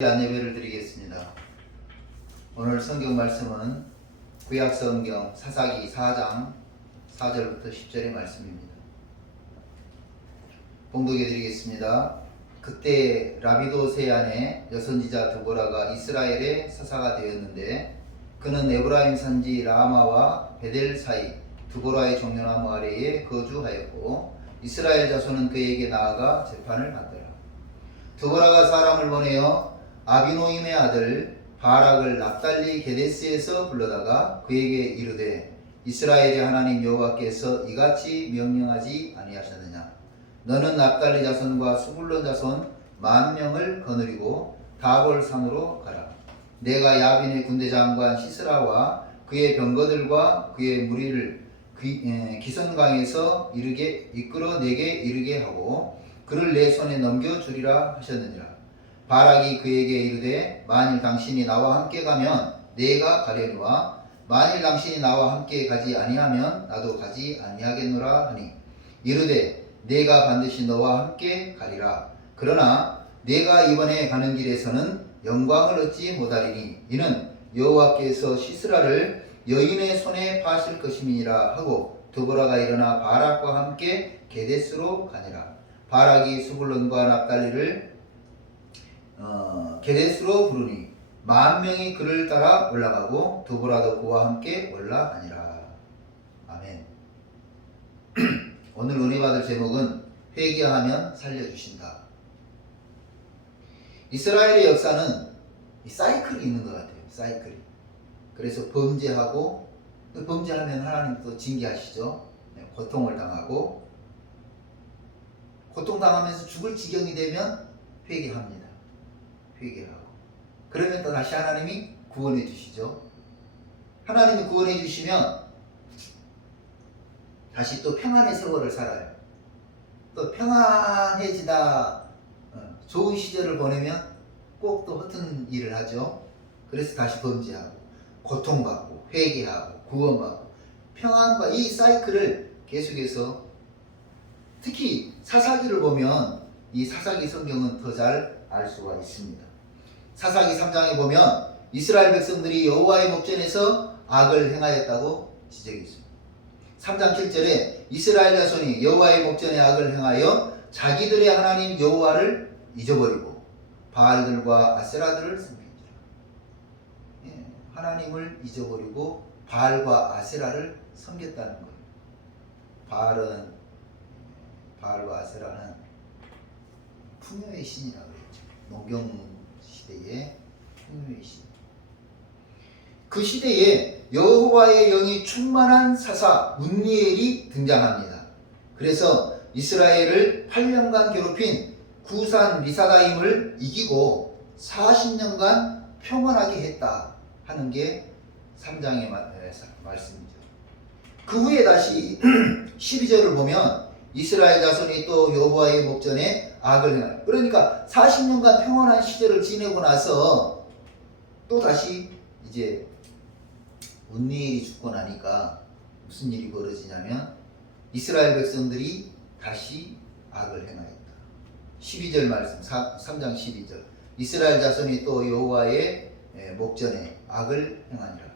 예배를 드리겠습니다. 오늘 성경 말씀은 구약 성경 사사기 4장 4절부터 10절의 말씀입니다. 봉독해 드리겠습니다. 그때 라비도 세안의 여선지자 드보라가 이스라엘의 사사가 되었는데 그는 에브라임 산지 라마와 베델 사이 드보라의 종려나무 아래에 거주하였고 이스라엘 자손은 그에게 나아가 재판을 받더라. 드보라가 사람을 보내어 아비노임의 아들 바락을 납달리 게데스에서 불러다가 그에게 이르되 이스라엘의 하나님 여호와께서 이같이 명령하지 아니하셨느냐. 너는 납달리 자손과 스불론 자손 10,000명을 거느리고 다볼산으로 가라. 내가 야빈의 군대 장관 시스라와 그의 병거들과 그의 무리를 기선강에서 이끌어 내게 이르게 하고 그를 내 손에 넘겨주리라 하셨느니라. 바락이 그에게 이르되 만일 당신이 나와 함께 가면 내가 가려니와 만일 당신이 나와 함께 가지 아니하면 나도 가지 아니하겠노라 하니 이르되 내가 반드시 너와 함께 가리라. 그러나 내가 이번에 가는 길에서는 영광을 얻지 못하리니 이는 여호와께서 시스라를 여인의 손에 파실 것임이니라 하고 드보라가 일어나 바락과 함께 게데스로 가니라. 바락이 스불론과 납달리를 게데스로 부르니 10,000명이 그를 따라 올라가고 드보라도 그와 함께 올라가니라. 아멘. 오늘 은혜 받을 제목은 회개하면 살려주신다. 이스라엘의 역사는 사이클이 있는 것 같아요. 사이클이. 그래서 범죄하고 범죄하면 하나님 또 징계하시죠. 고통을 당하고 고통당하면서 죽을 지경이 되면 회개합니다. 회개하고 그러면 또 다시 하나님이 구원해 주시죠. 하나님이 구원해 주시면 다시 또 평안의 세월을 살아요. 또 평안해지다 좋은 시절을 보내면 꼭 또 허튼 일을 하죠. 그래서 다시 범죄하고 고통받고 회개하고 구원받고 평안과 이 사이클을 계속해서 특히 사사기를 보면 이 사사기 성경은 더 잘 알 수가 있습니다. 사사기 3장에 보면 이스라엘 백성들이 여호와의 목전에서 악을 행하였다고 지적이 있습니다. 3장 7절에 이스라엘 자손이 여호와의 목전에 악을 행하여 자기들의 하나님 여호와를 잊어버리고 바알들과 아세라들을 섬기니라. 하나님을 잊어버리고 바알과 아세라를 섬겼다는 거예요. 바알과 아세라는 풍요의 신이라고 그랬죠. 농경 시대의 풍요의 신. 그 시대에 여호와의 영이 충만한 사사 문니엘이 등장합니다. 그래서 이스라엘을 8년간 괴롭힌 구산 리사다임을 이기고 40년간 평안하게 했다 하는 게 3장의 말씀이죠. 그 후에 다시 12절을 보면 이스라엘 자손이 또 여호와의 목전에 악을 행하여 그러니까 40년간 평안한 시절을 지내고 나서 또 다시 이제 문니엘이 죽고 나니까 무슨 일이 벌어지냐면 이스라엘 백성들이 다시 악을 행하였다. 12절 말씀 3장 12절 이스라엘 자손이 또 여호와의 목전에 악을 행하니라.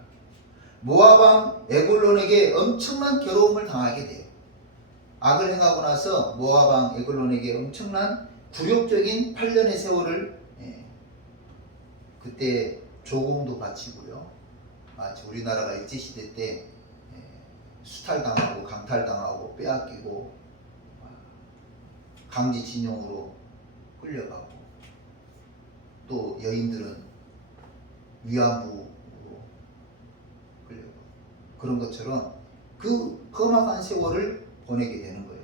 모압 왕 에글론에게 엄청난 괴로움을 당하게 돼요. 악을 행하고 나서 모압 왕 에글론에게 엄청난 굴욕적인 8년의 세월을 그때 조공도 바치고요. 우리나라가 일제시대 때 수탈당하고 강탈당하고 빼앗기고 강제징용으로 끌려가고 또 여인들은 위안부로 끌려가고 그런 것처럼 그 험악한 세월을 보내게 되는 거예요.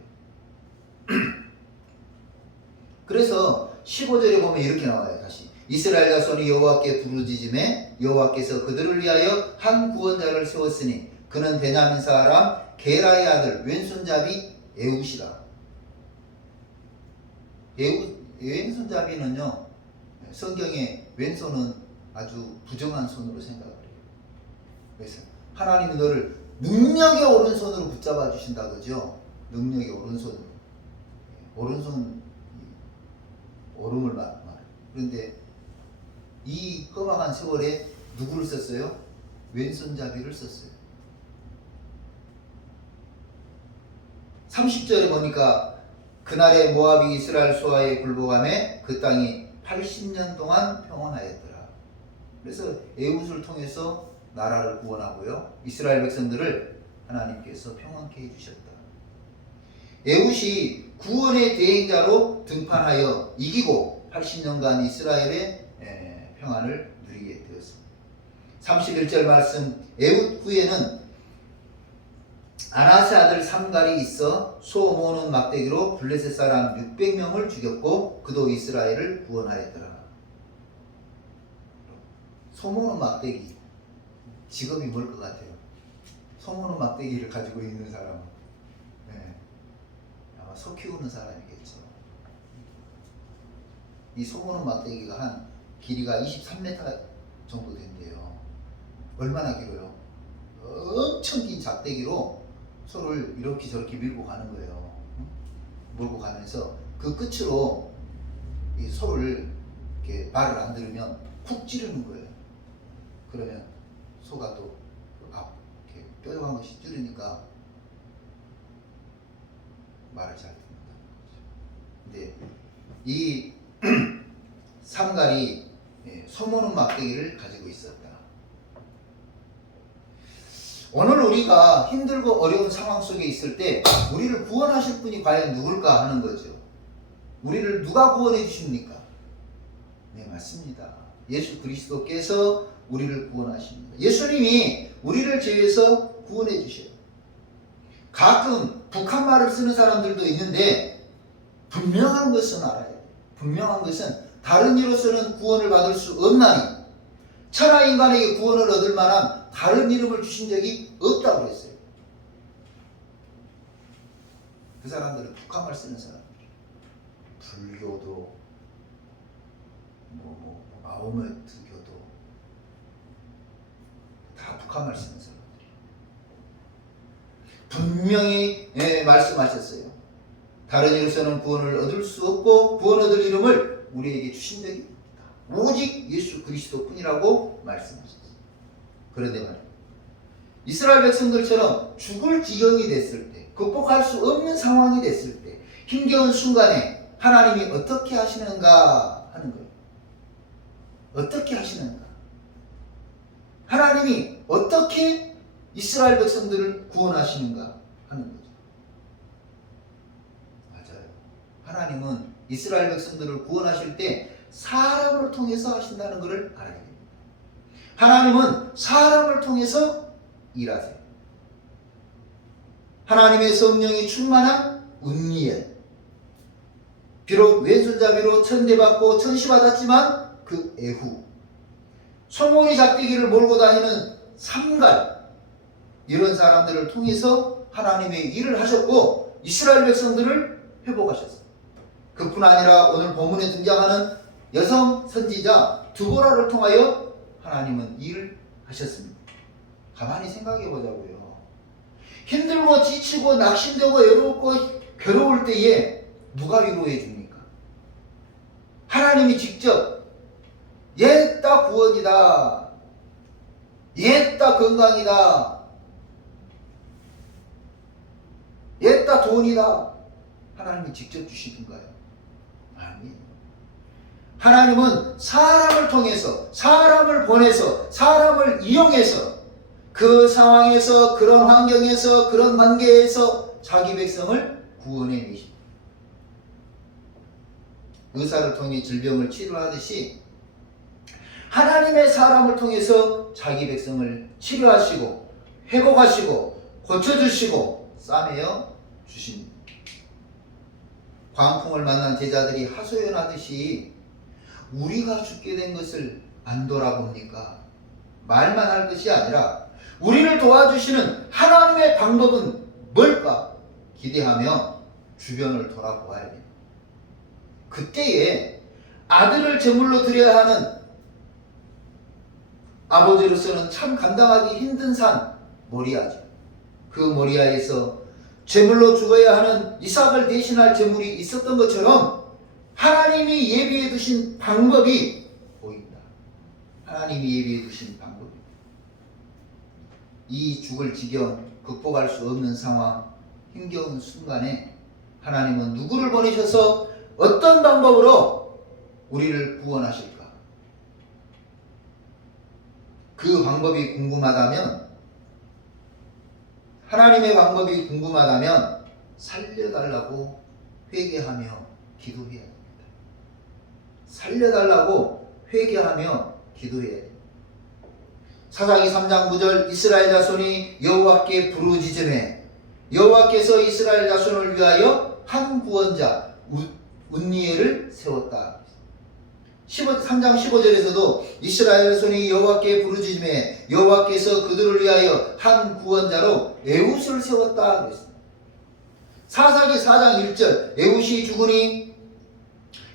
그래서 15절에 보면 이렇게 나와요. 다시 이스라엘 자손이 여호와께 부르짖음에 여호와께서 그들을 위하여 한 구원자를 세웠으니 그는 베냐민 사람 게라의 아들 왼손잡이 에훗이라. 왼손잡이는요 성경에 왼손은 아주 부정한 손으로 생각을 해요. 그래서 하나님이 너를 능력의 오른손으로 붙잡아 주신다 그죠? 능력의 오른손으로. 오른손 오름을 말해요. 그런데 이 험악한 세월에 누구를 썼어요? 왼손잡이를 썼어요. 30절에 보니까 그날에 모압이 이스라엘 수하에 굴복하매 그 땅이 80년 동안 평온하였더라. 그래서 에훗을 통해서 나라를 구원하고요, 이스라엘 백성들을 하나님께서 평안케 해주셨다. 에훗이 구원의 대행자로 등판하여 이기고 80년간 이스라엘의 평안을 누리게 되었습니다. 31절 말씀, 에훗 후에는 아나세 아들 삼갈이 있어 소 모으는 막대기로 블레셋 사람 600명을 죽였고 그도 이스라엘을 구원하였더라. 소 모으는 막대기, 직업이 뭘 것 같아요? 소 모으는 막대기를 가지고 있는 사람은 아마 소 키우는 사람이겠죠. 이 소 모으는 막대기가 한 길이가 23m 정도 된대요. 얼마나 길어요? 엄청 긴 작대기로 소를 이렇게 저렇게 밀고 가는 거예요. 몰고 가면서 그 끝으로 이 소를 이렇게 말을 안 들으면 쿡 찌르는 거예요. 그러면 소가 또 이렇게 뾰족한 것이 찌르니까 말을 잘 듣는다. 근데 이 삼갈이 소모는 막대기를 가지고 있었다. 오늘 우리가 힘들고 어려운 상황 속에 있을 때 우리를 구원하실 분이 과연 누굴까 하는 거죠. 우리를 누가 구원해 주십니까? 네, 맞습니다. 예수 그리스도께서 우리를 구원하십니다. 예수님이 우리를 죄에서 구원해 주셔요. 가끔 북한 말을 쓰는 사람들도 있는데 분명한 것은 알아야 돼요. 분명한 것은 다른 이로서는 구원을 받을 수 없나니 천하 인간에게 구원을 얻을 만한 다른 이름을 주신 적이 없다고 그랬어요. 그 사람들은 북한말 쓰는 사람들, 불교도 마호메트 교도 다 북한말 쓰는 사람들이 분명히 말씀하셨어요. 다른 이로서는 구원을 얻을 수 없고 구원 얻을 이름을 우리에게 주신 적이 없다. 오직 예수 그리스도 뿐이라고 말씀하셨어요. 그런데 말이에요, 이스라엘 백성들처럼 죽을 지경이 됐을 때, 극복할 수 없는 상황이 됐을 때, 힘겨운 순간에 하나님이 어떻게 하시는가 하는 거예요. 어떻게 하시는가? 하나님이 어떻게 이스라엘 백성들을 구원하시는가 하는 거죠. 맞아요. 하나님은 이스라엘 백성들을 구원하실 때 사람을 통해서 하신다는 것을 알아야 됩니다. 하나님은 사람을 통해서 일하세요. 하나님의 성령이 충만한 운니엘, 비록 왼손잡이로 천대받고 천시받았지만 그 에후, 소모리 작대기를 몰고 다니는 삼갈, 이런 사람들을 통해서 하나님의 일을 하셨고 이스라엘 백성들을 회복하셨어요. 그뿐 아니라 오늘 본문에 등장하는 여성 선지자 두보라를 통하여 하나님은 일을 하셨습니다. 가만히 생각해 보자고요. 힘들고 지치고 낙심되고 외롭고 괴로울 때에 누가 위로해 줍니까? 하나님이 직접 옛다 구원이다, 옛다 건강이다, 옛다 돈이다, 하나님이 직접 주시던가요? 아니에요. 하나님은 사람을 통해서, 사람을 보내서, 사람을 이용해서 그 상황에서, 그런 환경에서, 그런 관계에서 자기 백성을 구원해 내십니다. 의사를 통해 질병을 치료하듯이 하나님의 사람을 통해서 자기 백성을 치료하시고 회복하시고 고쳐주시고 싸매어 주십니다. 광풍을 만난 제자들이 하소연하듯이 우리가 죽게 된 것을 안 돌아봅니까? 말만 할 것이 아니라 우리를 도와주시는 하나님의 방법은 뭘까? 기대하며 주변을 돌아보아야 됩니다. 그때에 아들을 제물로 드려야 하는 아버지로서는 참 감당하기 힘든 산 모리아죠. 그 모리아에서 제물로 죽어야 하는 이삭을 대신할 제물이 있었던 것처럼 하나님이 예비해 두신 방법이 보인다. 하나님이 예비해 두신 방법입니다. 이 죽을 지경, 극복할 수 없는 상황, 힘겨운 순간에 하나님은 누구를 보내셔서 어떤 방법으로 우리를 구원하실까? 그 방법이 궁금하다면, 하나님의 방법이 궁금하다면 살려달라고 회개하며 기도해야 됩니다. 살려달라고 회개하며 기도해야 됩니다. 사사기 3장 9절 이스라엘 자손이 여호와께 부르짖으매 여호와께서 이스라엘 자손을 위하여 한 구원자 운니엘을 세웠다. 3장 15절에서도 이스라엘 자손이 여호와께 부르짖으매 여호와께서 그들을 위하여 한 구원자로 에훗을 세웠다 그랬습니다. 사사기 4장 1절 에훗이 죽으니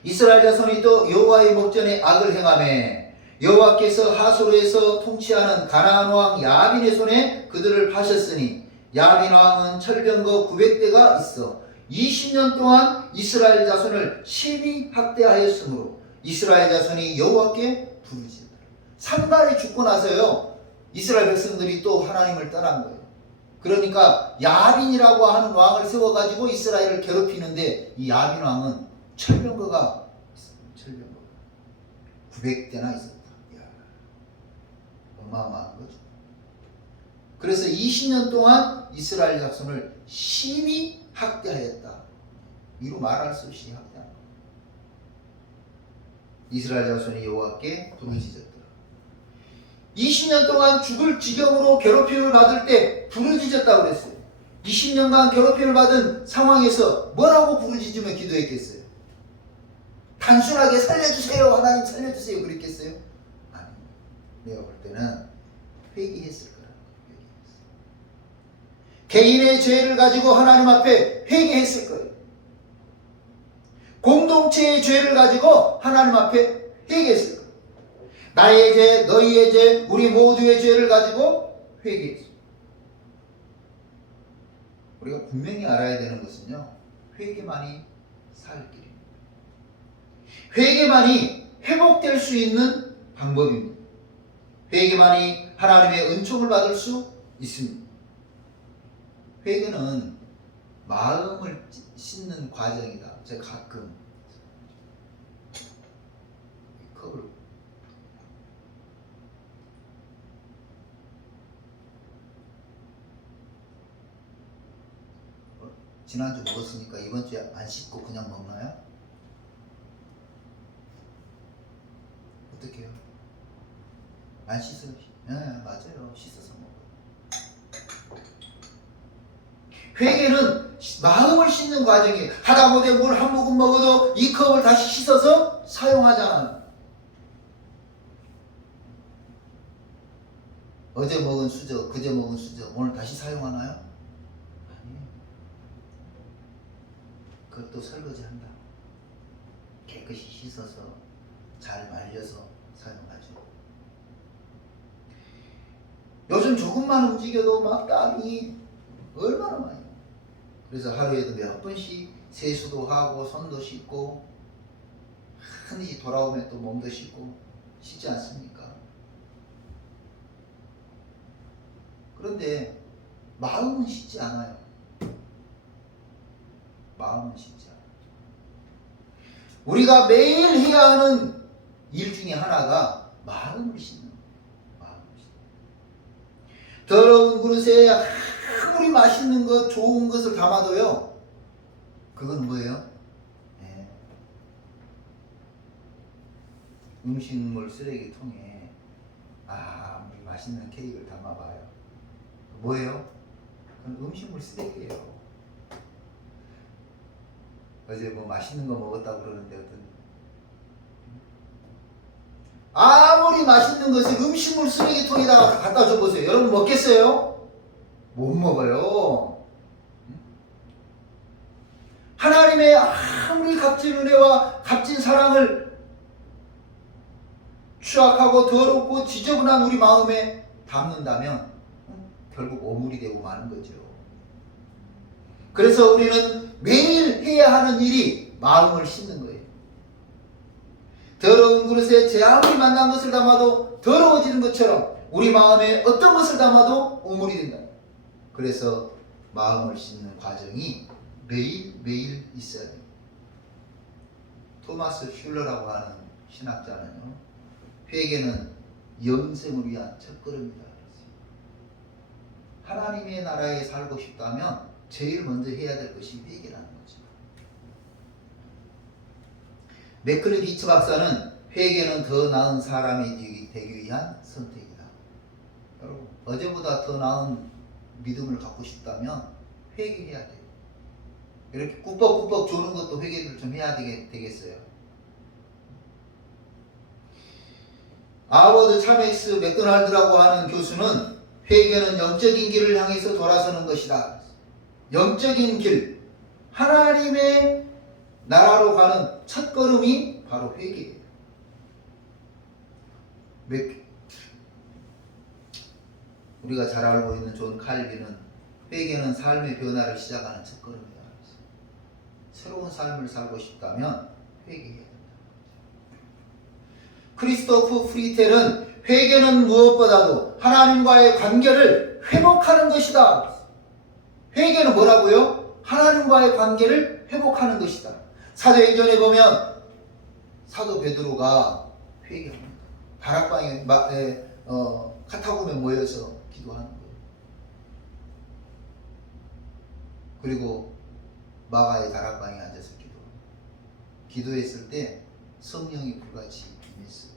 이스라엘 자손이 또 여호와의 목전에 악을 행하매 여호와께서 하소르에서 통치하는 가나안 왕 야빈의 손에 그들을 파셨으니 야빈 왕은 철병거 900대가 있어 20년 동안 이스라엘 자손을 심히 학대하였으므로 이스라엘 자손이 여호와께 부르짖었다. 산발이 죽고 나서요 이스라엘 백성들이 또 하나님을 떠난 거예요. 그러니까 야빈이라고 하는 왕을 세워가지고 이스라엘을 괴롭히는데 이 야빈 왕은 철병거가 있어요. 철병거 900대나 있었다. 이야, 어마어마한 거죠. 그래서 20년 동안 이스라엘 자손을 심히 학대하였다. 이로 말할 수 없이 학대한 거예요. 이스라엘 자손이 여호와께 부르짖었더라. 20년 동안 죽을 지경으로 괴롭힘을 받을 때 부르짖었다고 그랬어요. 20년간 괴롭힘을 받은 상황에서 뭐라고 부르짖으며 기도했겠어요? 단순하게 살려주세요, 하나님 살려주세요 그랬겠어요? 아니, 내가 볼 때는 회개했을 거라고. 개인의 죄를 가지고 하나님 앞에 회개했을 거예요. 공동체의 죄를 가지고 하나님 앞에 회개했을 거예요. 나의 죄, 너희의 죄, 우리 모두의 죄를 가지고 회개했어요. 우리가 분명히 알아야 되는 것은요, 회개만이 살 길입니다. 회개만이 회복될 수 있는 방법입니다. 회개만이 하나님의 은총을 받을 수 있습니다. 회개는 마음을 씻는 과정이다. 제가 가끔 컵을 지난주 먹었으니까 이번 주에 안 씻고 그냥 먹나요? 어떻게 해요? 안 씻어요? 네, 맞아요. 씻어서 먹어요. 회개는 마음을 씻는 과정이에요. 하다못해 물 한 모금 먹어도 이 컵을 다시 씻어서 사용하잖아요. 어제 먹은 수저, 그제 먹은 수저 오늘 다시 사용하나요? 아니에요. 그것도 설거지한다. 깨끗이 씻어서 잘 말려서 사용하죠. 요즘 조금만 움직여도 막 땀이 얼마나 많이 나요. 그래서 하루에도 몇 번씩 세수도 하고 손도 씻고 한시 돌아오면 또 몸도 씻고 씻지 않습니까? 그런데 마음은 씻지 않아요. 마음은 씻지 않아요. 우리가 매일 해야 하는 일 중에 하나가 마음을 씻는 거예요. 마음을 씻는 거예요. 더러운 그릇에 아무리 맛있는 것, 좋은 것을 담아도요, 그건 뭐예요? 네. 음식물 쓰레기통에 아무리 맛있는 케이크를 담아봐요. 뭐예요? 그건 음식물 쓰레기예요. 어제 뭐 맛있는 거 먹었다고 그러는데 아무리 맛있는 것을 음식물 쓰레기통에다가 갖다 줘보세요. 여러분 먹겠어요? 못 먹어요. 하나님의 아무리 값진 은혜와 값진 사랑을 추악하고 더럽고 지저분한 우리 마음에 담는다면 결국 오물이 되고 마는 거죠. 그래서 우리는 매일 해야 하는 일이 마음을 씻는 거예요. 더러운 그릇에 제 아무리 만난 것을 담아도 더러워지는 것처럼 우리 마음에 어떤 것을 담아도 오물이 된다. 그래서 마음을 씻는 과정이 매일매일 있어야 돼요. 토마스 슐러라고 하는 신학자는요, 회개는 영생을 위한 첫걸음이다. 하나님의 나라에 살고 싶다면 제일 먼저 해야 될 것이 회개라는 거죠. 맥클리 비츠 박사는 회개는 더 나은 사람이 되기 위한 선택이다. 여러분, 어제보다 더 나은 믿음을 갖고 싶다면 회개해야 돼요. 이렇게 꾸벅꾸벅 조는 것도 회개를 좀 해야 되겠어요. 아워드 차메스 맥도날드라고 하는 교수는 회개는 영적인 길을 향해서 돌아서는 것이다. 영적인 길, 하나님의 나라로 가는 첫걸음이 바로 회개예요. 우리가 잘 알고 있는 존 칼빈은 회개는 삶의 변화를 시작하는 첫걸음이다. 새로운 삶을 살고 싶다면 회개해야 된다. 크리스토프 프리텔은 회개는 무엇보다도 하나님과의 관계를 회복하는 것이다. 회개는 뭐라고요? 하나님과의 관계를 회복하는 것이다. 사도행전에 보면 사도 베드로가 회개합니다. 다락방에 카타콤에 모여서 기도하는 거예요. 그리고 마가의 다락방에 앉아서 기도했을 때 성령이 불같이 임했어요.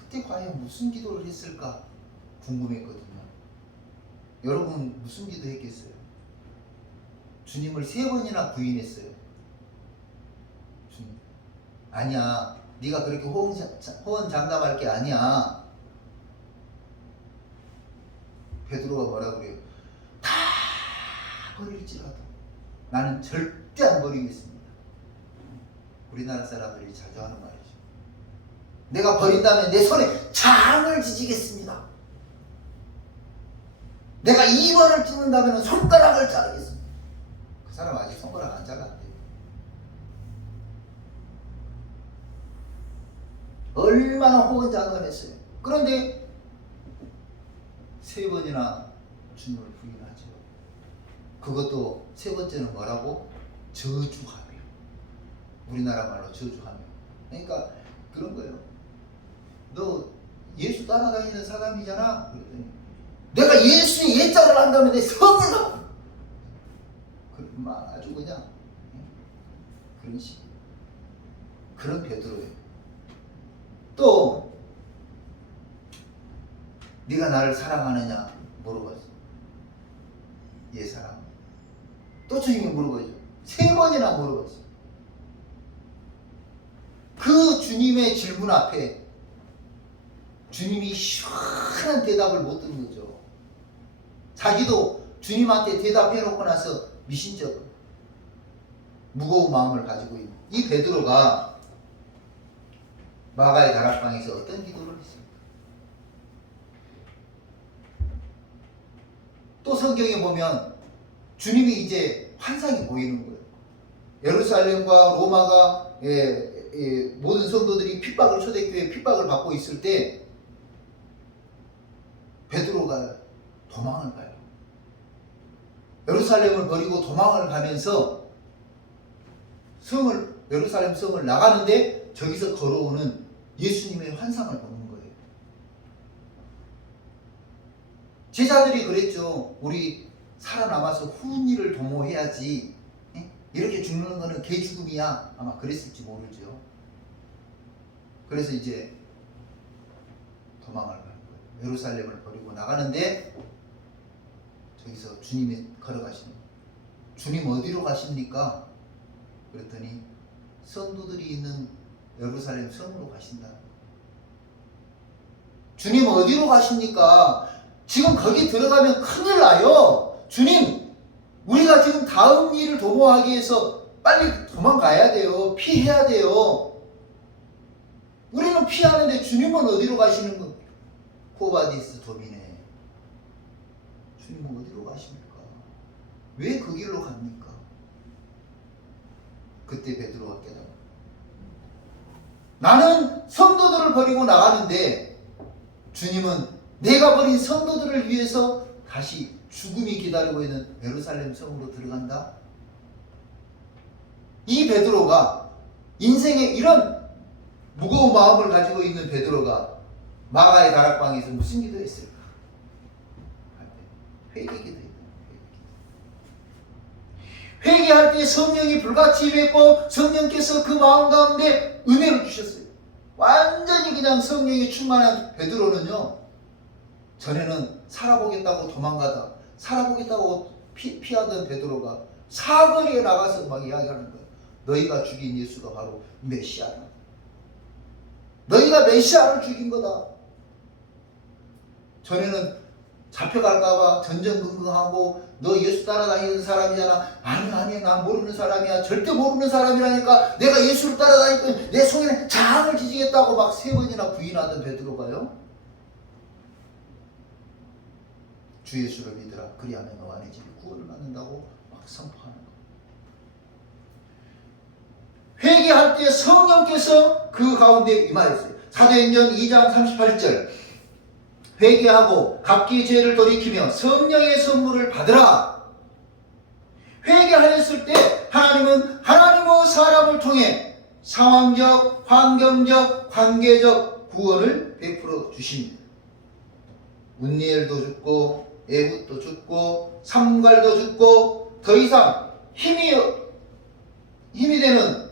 그때 과연 무슨 기도를 했을까 궁금했거든요. 여러분 무슨 기도 했겠어요? 주님을 3번이나 부인했어요. 주님, 아니야, 네가 그렇게 호언장담할 게 아니야. 베드로가 뭐라 그래요? 다 버릴지라도 나는 절대 안 버리겠습니다. 우리나라 사람들이 자주 하는 말이죠. 내가 버린다면 내 손에 장을 지지겠습니다. 내가 2번을 찍는다면 손가락을 자르겠습니다. 그 사람 아직 손가락 안 잘랐대요. 얼마나 호언장담했어요. 그런데 3번이나 주님을 부인하죠. 그것도 3번째는 뭐라고? 저주하며. 우리나라 말로 저주하며. 그러니까 그런 거예요. 너 예수 따라다니는 사람이잖아. 그랬더니 내가 예수의 예자를 한다면 내 성을 가. 아주 그냥 그런 식. 그런 베드로예요. 또 네가 나를 사랑하느냐 물어봤어. 예, 사랑. 또 주님이 물어보죠. 3번이나 물어봤어. 그 주님의 질문 앞에 주님이 시원한 대답을 못 듣는 거죠. 자기도 주님한테 대답해놓고 나서 미신적 무거운 마음을 가지고 있는 이 베드로가 마가의 다락방에서 어떤 기도를 했습니까? 또 성경에 보면 주님이 이제 환상이 보이는 거예요. 예루살렘과 로마가 모든 성도들이 핍박을, 초대교회 핍박을 받고 있을 때 베드로가 도망을 가요. 예루살렘을 버리고 도망을 가면서 예루살렘 성을 나가는데 저기서 걸어오는 예수님의 환상을 보는 거예요. 제자들이 그랬죠. 우리 살아남아서 후운 일을 도모해야지. 이렇게 죽는 거는 개죽음이야. 아마 그랬을지 모르죠. 그래서 이제 도망을 가는 거예요. 예루살렘을 버리고 나가는데 저기서 주님이 걸어가시는 거예요. 주님 어디로 가십니까? 그랬더니 성도들이 있는 예루살렘 성으로 가신다. 주님 어디로 가십니까? 지금 거기 들어가면 큰일 나요. 주님, 우리가 지금 다음 일을 도모하기 위해서 빨리 도망가야 돼요. 피해야 돼요. 우리는 피하는데 주님은 어디로 가시는 거? 코바디스 도미네. 주님은 어디로 가십니까? 왜 그 길로 갑니까? 그때 베드로가 깨달아. 나는 성도들을 버리고 나가는데 주님은 내가 버린 성도들을 위해서 다시 죽음이 기다리고 있는 예루살렘 성으로 들어간다. 이 베드로가 인생에 이런 무거운 마음을 가지고 있는 베드로가 마가의 다락방에서 무슨 기도했을까? 회개기도했다. 회개할 때 성령이 불같이 임했고 성령께서 그 마음 가운데 은혜를 주셨어요. 완전히 그냥 성령이 충만한 베드로는요, 전에는 살아보겠다고 도망가다 살아보겠다고 피하던 베드로가 사거리에 나가서 막 이야기하는 거예요. 너희가 죽인 예수가 바로 메시아다. 너희가 메시아를 죽인 거다. 전에는 잡혀갈까봐 전전긍긍하고 너 예수 따라다니는 사람이잖아. 아니 나 모르는 사람이야. 절대 모르는 사람이라니까. 내가 예수를 따라다니면 내 손에 장을 지지겠다고 막 3번이나 부인하던 베드로가요, 주 예수를 믿으라. 그리하면 너와 네 집이 구원을 받는다고 막 선포하는 거예요. 회개할 때 성령께서 그 가운데 임하였어요. 사도행전 2장 38절 회개하고 각기 죄를 돌이키며 성령의 선물을 받으라. 회개하였을 때 하나님은 하나님의 사람을 통해 상황적, 환경적, 관계적 구원을 베풀어 주십니다. 운니엘도 죽고 에훗도 죽고 삼갈도 죽고 더 이상 힘이 되는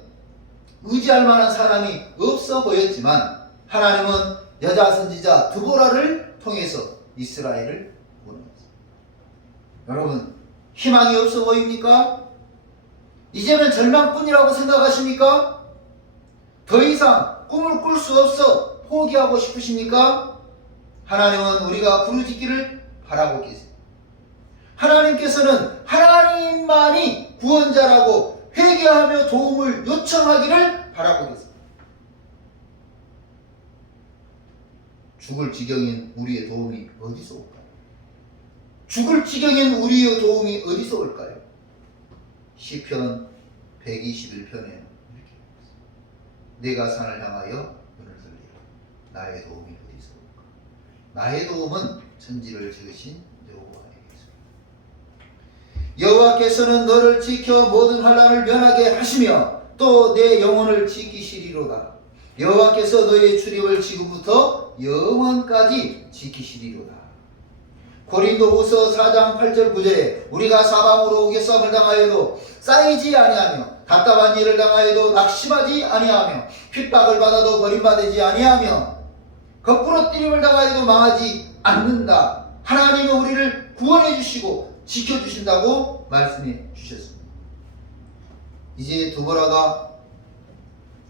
의지할 만한 사람이 없어 보였지만 하나님은 여자 선지자 드보라를 통해서 이스라엘을 구원했습니다. 여러분, 희망이 없어 보입니까? 이제는 절망뿐이라고 생각하십니까? 더 이상 꿈을 꿀 수 없어 포기하고 싶으십니까? 하나님은 우리가 부르짖기를 바라고 계세요. 하나님께서는 하나님만이 구원자라고 회개하며 도움을 요청하기를 바라고 계세요. 죽을 지경인 우리의 도움이 어디서 올까요? 죽을 지경인 우리의 도움이 어디서 올까요? 시편 121편에 내가 산을 향하여 눈을 들리라. 나의 도움이 어디서 올까? 나의 도움은 천지를 지으신 여호와께서는 너를 지켜 모든 환난을 면하게 하시며 또 내 영혼을 지키시리로다. 여호와께서 너의 출입을 지금부터 영원까지 지키시리로다. 고린도후서 4장 8절 9절에 우리가 사방으로 우겨쌈을 당하여도 쌓이지 아니하며 답답한 일을 당하여도 낙심하지 아니하며 핍박을 받아도 버림받지 아니하며 거꾸로 뜨림을 당하여도 망하지 않는다. 하나님은 우리를 구원해 주시고 지켜주신다고 말씀해 주셨습니다. 이제 드보라가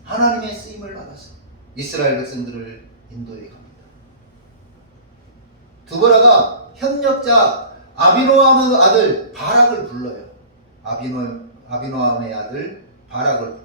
하나님의 쓰임을 받아서 이스라엘 백성들을 인도해 갑니다. 드보라가 협력자 아비노함의 아들 바락을 불러요. 아비노함의 아들 바락을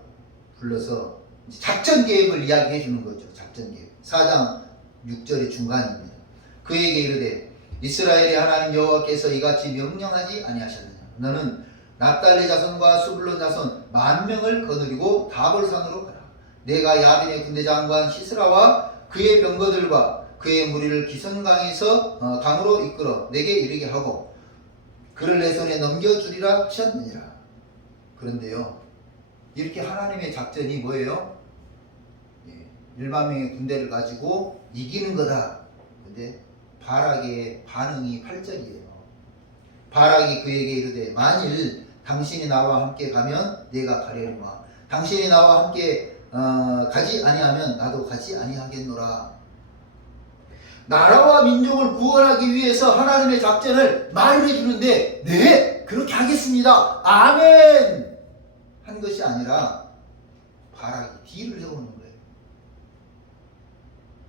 불러서 작전 계획을 이야기해 주는 거죠. 작전 계획. 4장 6절의 중간입니다. 그에게 이르되 이스라엘의 하나님 여호와께서 이같이 명령하지 아니하셨느냐. 너는 납달리 자손과 수불론 자손 10,000명을 거느리고 다볼산으로 가라. 내가 야빈의 군대 장관 시스라와 그의 병거들과 그의 무리를 기선강에서 강으로 이끌어 내게 이르게 하고 그를 내 손에 넘겨주리라 하셨느니라. 그런데요, 이렇게 하나님의 작전이 뭐예요? 10,000명의 군대를 가지고 이기는 거다. 근데 바락의 반응이 8절이에요. 바락이 그에게 이르되 만일 당신이 나와 함께 가면 내가 가려니와 당신이 나와 함께 가지 아니하면 나도 가지 아니하겠노라. 나라와 민족을 구원하기 위해서 하나님의 작전을 말을 해주는데 네 그렇게 하겠습니다 아멘 한 것이 아니라 바락이 뒤를 세우는 거예요.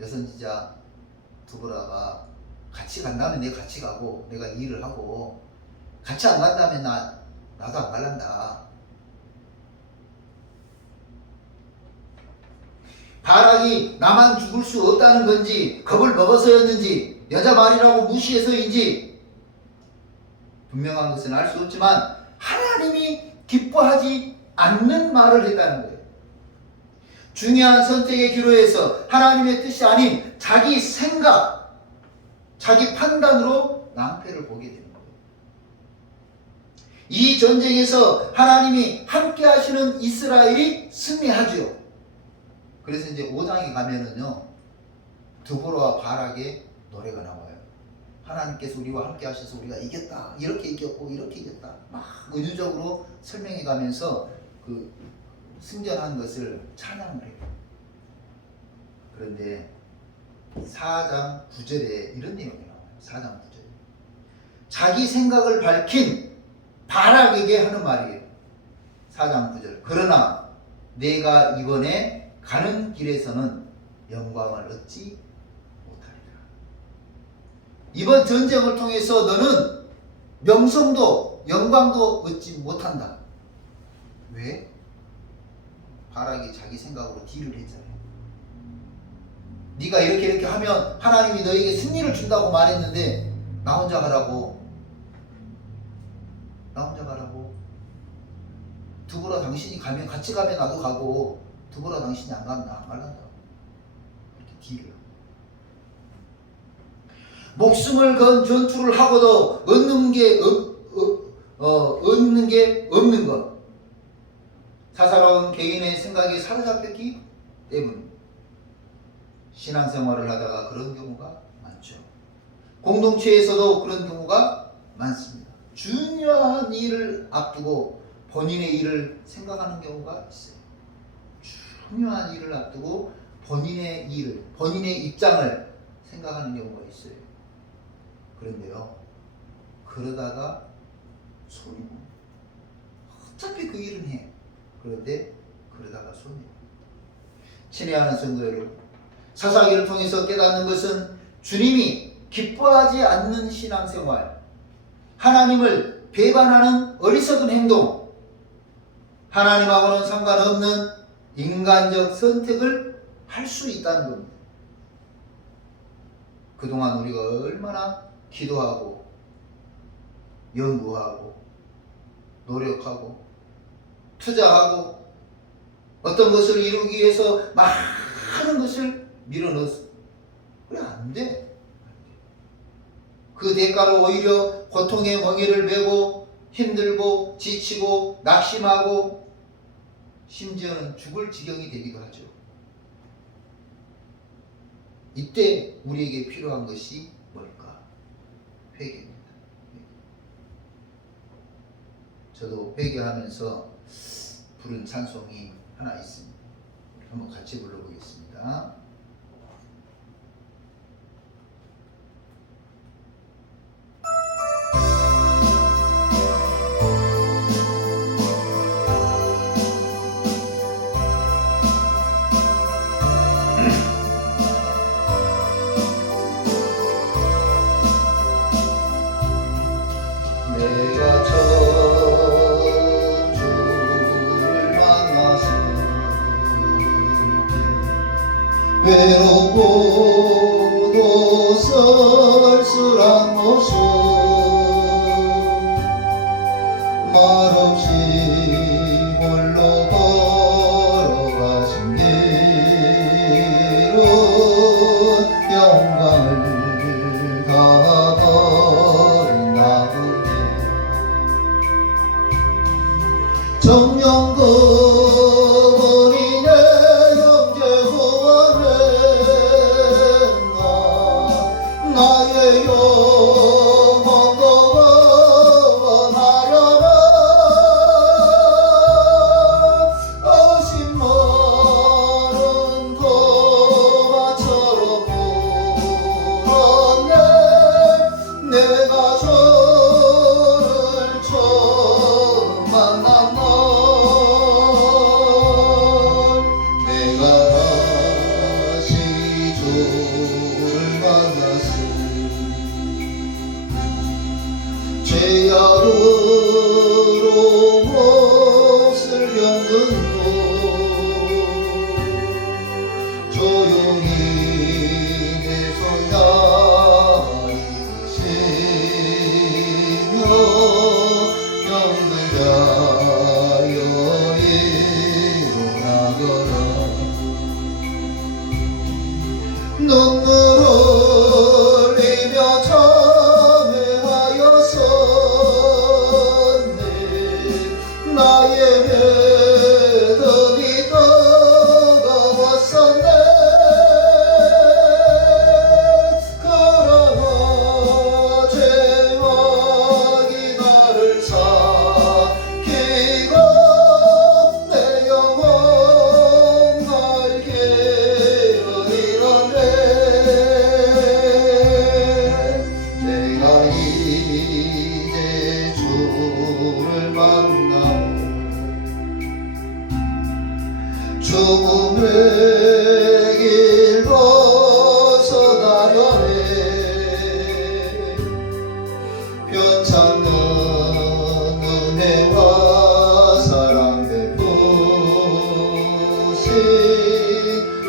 여선지자 드보라가 같이 간다면 내가 같이 가고 내가 일을 하고 같이 안 간다면 나도 안 갈란다. 바락이 나만 죽을 수 없다는 건지 겁을 먹어서였는지 여자 말이라고 무시해서인지 분명한 것은 알 수 없지만 하나님이 기뻐하지 않는 말을 했다는 거예요. 중요한 선택의 기로에서 하나님의 뜻이 아닌 자기 생각, 자기 판단으로 낭패를 보게 되는 거예요. 이 전쟁에서 하나님이 함께 하시는 이스라엘이 승리하죠. 그래서 이제 5장에 가면은요, 드보라와 바락의 노래가 나와요. 하나님께서 우리와 함께 하셔서 우리가 이겼다, 이렇게 이겼고 이렇게 이겼다, 막 은유적으로 설명해 가면서 그 승전한 것을 찬양을 해요. 그런데 4장 9절에 이런 내용이 나와요. 4장 9절에 자기 생각을 밝힌 바락에게 하는 말이에요. 4장 9절. 그러나 내가 이번에 가는 길에서는 영광을 얻지 못하리라. 이번 전쟁을 통해서 너는 명성도 영광도 얻지 못한다. 왜? 바락이 자기 생각으로 딜을 했잖아요. 네가 이렇게 하면 하나님이 너에게 승리를 준다고 말했는데 나 혼자 가라고. 드보라 당신이 가면 같이 가면 나도 가고, 드보라 당신이 안 간다, 안 갈란다. 이렇게 딜을. 목숨을 건 전투를 하고도 얻는 게 없는 것. 사사로운 개인의 생각에 사로잡혔기 때문에 신앙생활을 하다가 그런 경우가 많죠. 공동체에서도 그런 경우가 많습니다. 중요한 일을 앞두고 본인의 일을 생각하는 경우가 있어요. 중요한 일을 앞두고 본인의 입장을 생각하는 경우가 있어요. 그런데요, 그러다가 손이 어차피 그 일은 해. 그런데 그러다가 손이. 친애하는 성도 여러분, 사사기를 통해서 깨닫는 것은 주님이 기뻐하지 않는 신앙생활, 하나님을 배반하는 어리석은 행동, 하나님하고는 상관없는 인간적 선택을 할 수 있다는 겁니다. 그동안 우리가 얼마나 기도하고 연구하고 노력하고 투자하고 어떤 것을 이루기 위해서 많은 것을 밀어넣었어. 그래, 안 돼. 그 대가로 오히려 고통의 멍에를 메고 힘들고 지치고 낙심하고 심지어는 죽을 지경이 되기도 하죠. 이때 우리에게 필요한 것이 뭘까? 회개입니다. 저도 회개하면서 부른 찬송이 하나 있습니다. 한번 같이 불러보겠습니다. 내가 처음 주를 만났을 때 외롭고도 쓸쓸한 모습, 말없이 홀로 걸어가신 길은 영광을 가버린 나보네. 정녕 그분이 내 형제 구원했나. 나의 영혼도 구원하려나. 어심 마른 고마처럼 울었네. 내가 저를 처음 만난 날, 내가 다시 주를 만났을 죄악으로 몫을 병든도 조용히 내 손 나이시며 병들자여 일어나거라. 눈물 흘리며 참회하였었네. 나의 믿음이 뜨거웠었네. 그러나 죄악이 나를 삼키고 내 영혼 날 게으리었네. 내가 이제 주를 만나고 죽음의 길 벗어나려네. 변찮는 은혜와 사랑 베푸신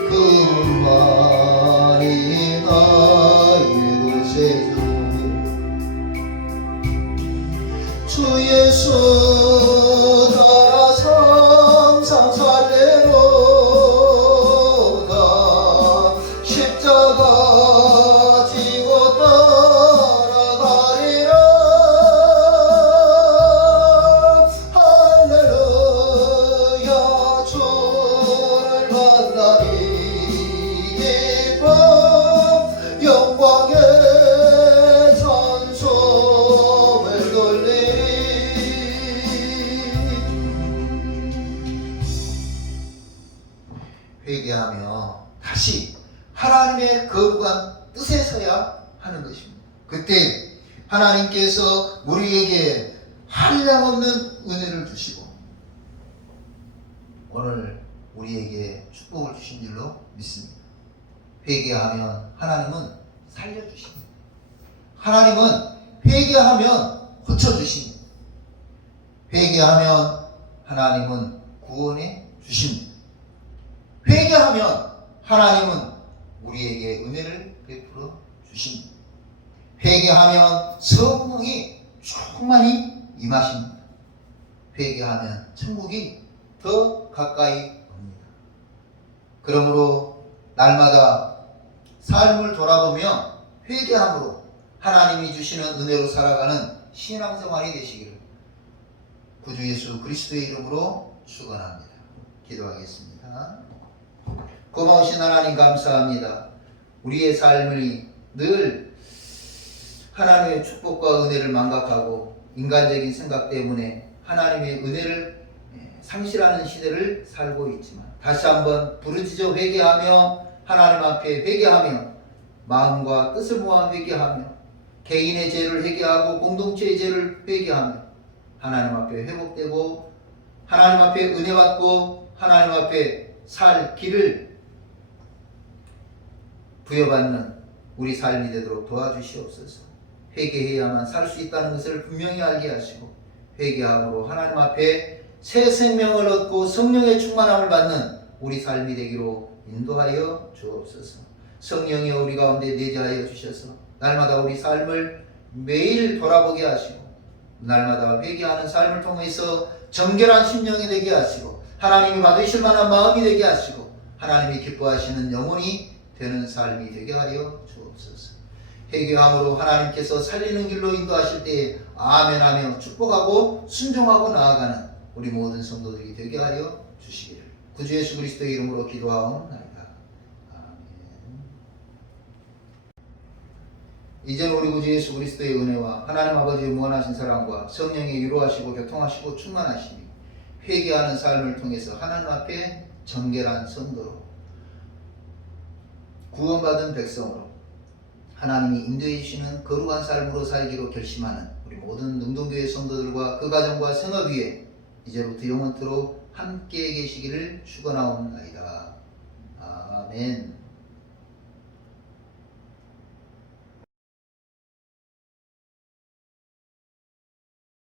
그분만이 나의 구세주. 주 예수 따라 항상 살래로다. 십자가 지고 따라가리라. 할렐루야. 주를 만나니 기뻐 영광의 찬송을 돌리리. 회개하며 다시 하나님의 거룩한 뜻에 서야 하는 것입니다. 그때 하나님께서 우리에게 한량없는 은혜를 주시고 오늘 우리에게 축복을 주신 줄로 믿습니다. 회개하면 하나님은 살려주십니다. 하나님은 회개하면 고쳐주십니다. 회개하면 하나님은 구원해 주십니다. 회개하면 하나님은 우리에게 은혜를 베풀어 주십니다. 회개하면 성령이 충만히 임하십니다. 회개하면 천국이 더 가까이 옵니다. 그러므로 날마다 삶을 돌아보며 회개함으로 하나님이 주시는 은혜로 살아가는 신앙생활이 되시기를 구주 예수 그리스도의 이름으로 축원합니다. 기도하겠습니다. 고마우신 하나님 감사합니다. 우리의 삶이 늘 하나님의 축복과 은혜를 망각하고 인간적인 생각 때문에 하나님의 은혜를 상실하는 시대를 살고 있지만 다시 한번 부르짖어 회개하며 하나님 앞에 회개하며 마음과 뜻을 모아 회개하며 개인의 죄를 회개하고 공동체의 죄를 회개하며 하나님 앞에 회복되고 하나님 앞에 은혜 받고 하나님 앞에 살 길을 부여받는 우리 삶이 되도록 도와주시옵소서. 회개해야만 살 수 있다는 것을 분명히 알게 하시고 회개함으로 하나님 앞에 새 생명을 얻고 성령의 충만함을 받는 우리 삶이 되기로 인도하여 주옵소서. 성령이 우리 가운데 내재하여 주셔서 날마다 우리 삶을 매일 돌아보게 하시고 날마다 회개하는 삶을 통해서 정결한 심령이 되게 하시고 하나님이 받으실 만한 마음이 되게 하시고 하나님이 기뻐하시는 영혼이 되는 삶이 되게 하여 주옵소서. 회개함으로 하나님께서 살리는 길로 인도하실 때에 아멘 하며 축복하고 순종하고 나아가는 우리 모든 성도들이 되게 하여 주시기를 구주 예수 그리스도의 이름으로 기도하옵나이다. 아멘. 이제는 우리 구주 예수 그리스도의 은혜와 하나님 아버지의 무한하신 사랑과 성령의 위로하시고 교통하시고 충만하시니 회개하는 삶을 통해서 하나님 앞에 정결한 성도로 구원받은 백성으로 하나님이 인도해 주시는 거룩한 삶으로 살기로 결심하는 우리 모든 능동교회 성도들과 그 가정과 생업 위에 이제부터 영원토록 함께 계시기를 축원하옵나이다. 아멘.